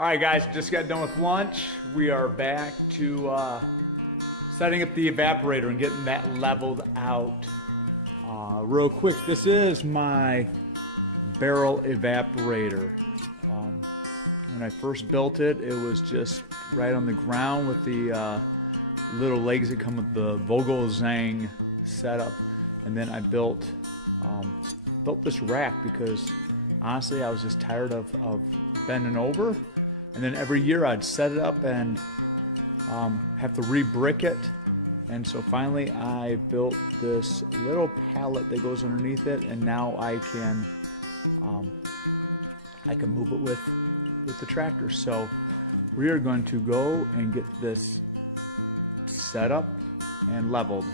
All right, guys, just got done with lunch. We are back to setting up the evaporator and getting that leveled out. Real quick, this is my Barrel Evaporator. When I first built it, it was just right on the ground with the little legs that come with the Vogelzang setup. And then I built this rack because honestly I was just tired of bending over. And then every year I'd set it up and have to re-brick it. And so finally I built this little pallet that goes underneath it, and now I can move it with the tractor. So we are going to go and get this set up and leveled.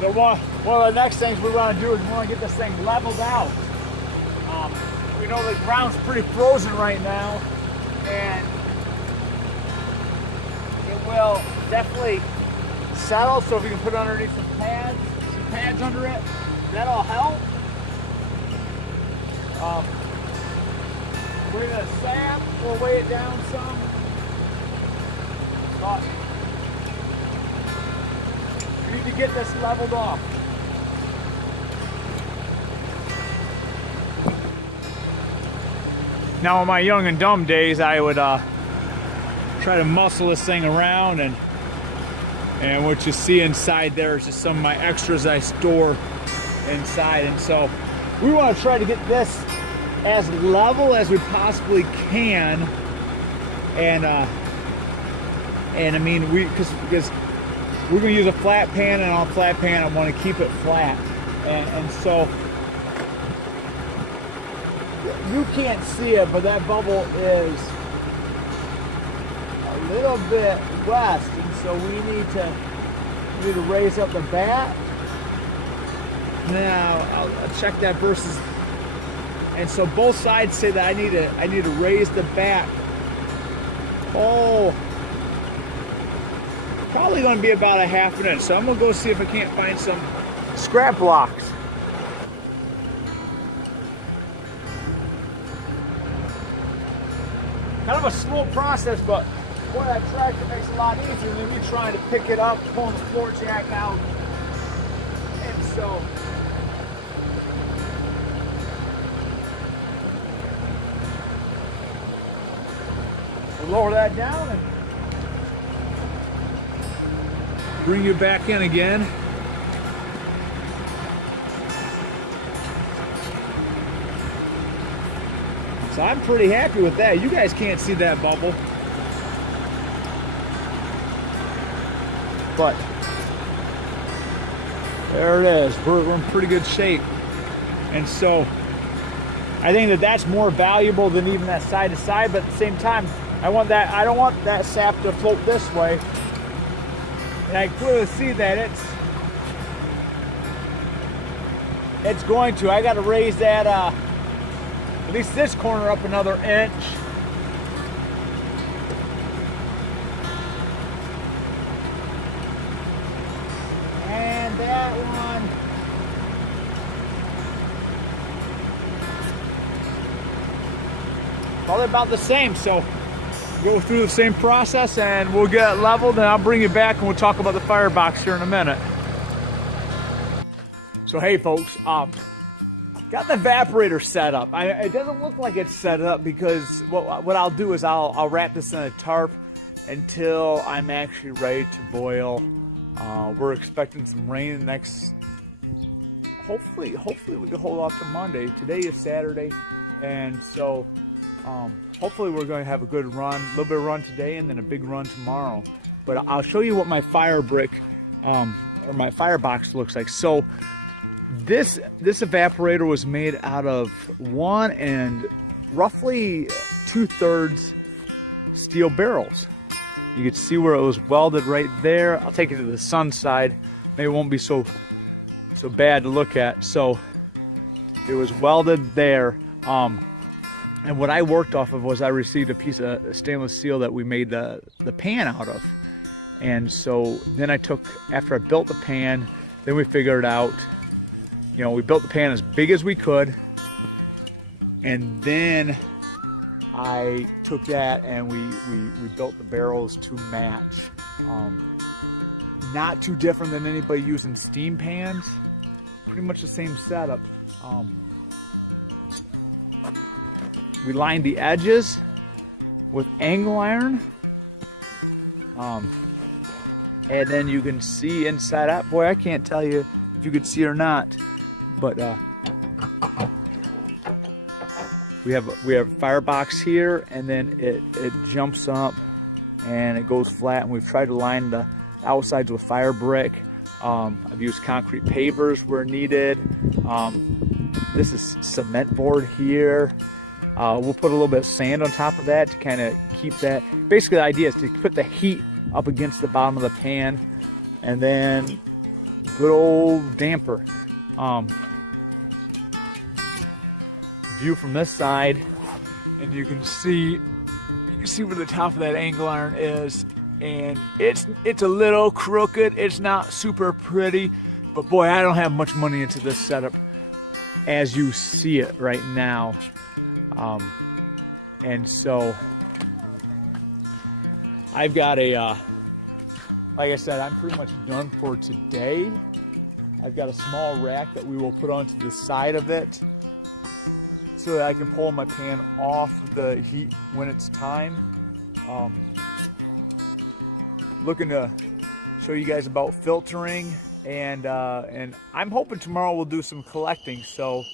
So one of the next things we want to do is we want to get this thing leveled out. We know the ground's pretty frozen right now, and it will definitely settle. So if you can put it underneath some pads under it, that'll help. We're gonna sand, we'll weigh it down some. But we need to get this leveled off. Now in my young and dumb days, I would try to muscle this thing around, and what you see inside there is just some of my extras I store inside. And so we want to try to get this as level as we possibly can. And I mean, because we're going to use a flat pan, and on a flat pan I want to keep it flat. And so you can't see it, but that bubble is a little bit west, and so we need to raise up the bat. Now I'll check that versus, and so both sides say that I need to raise the bat. Oh, probably going to be about a half an inch. So I'm going to go see if I can't find some scrap blocks. Kind of a slow process, but boy, that tractor makes it a lot easier than me trying to pick it up, pulling the floor jack out. And so we'll lower that down and bring you back in again. So I'm pretty happy with that. You guys can't see that bubble, but there it is. We're in pretty good shape. And so I think that that's more valuable than even that side to side, but at the same time, I don't want that sap to float this way. And I clearly see that it's going to. I got to raise that at least this corner up another inch. And that one probably about the same. So go through the same process and we'll get it leveled, and I'll bring you back and we'll talk about the firebox here in a minute. So hey folks, got the evaporator set up. It doesn't look like it's set up because what I'll do is I'll wrap this in a tarp until I'm actually ready to boil. We're expecting some rain in the next, hopefully we can hold off to Monday. Today is Saturday, and so hopefully we're going to have a good run, a little bit of run today and then a big run tomorrow. But I'll show you what my fire brick or my firebox looks like. So this evaporator was made out of 1 and roughly 2/3 steel barrels. You can see where it was welded right there. I'll take it to the sun side. Maybe it won't be so bad to look at. So it was welded there. And what I worked off of was I received a piece of stainless steel that we made the pan out of. And so then after I built the pan, then we figured out, you know, we built the pan as big as we could, and then I took that and we built the barrels to match. Not too different than anybody using steam pans. Pretty much the same setup. We lined the edges with angle iron. And then you can see inside out. Boy, I can't tell you if you could see or not, but we have a firebox here, and then it jumps up and it goes flat. And we've tried to line the outsides with fire brick. I've used concrete pavers where needed. This is cement board here. We'll put a little bit of sand on top of that to kind of keep that. Basically, the idea is to put the heat up against the bottom of the pan, and then good old damper. View from this side, and you can see where the top of that angle iron is, and it's a little crooked. It's not super pretty, but boy, I don't have much money into this setup as you see it right now. And so I've got like I said, I'm pretty much done for today. I've got a small rack that we will put onto the side of it so that I can pull my pan off the heat when it's time. Looking to show you guys about filtering, and I'm hoping tomorrow we'll do some collecting. So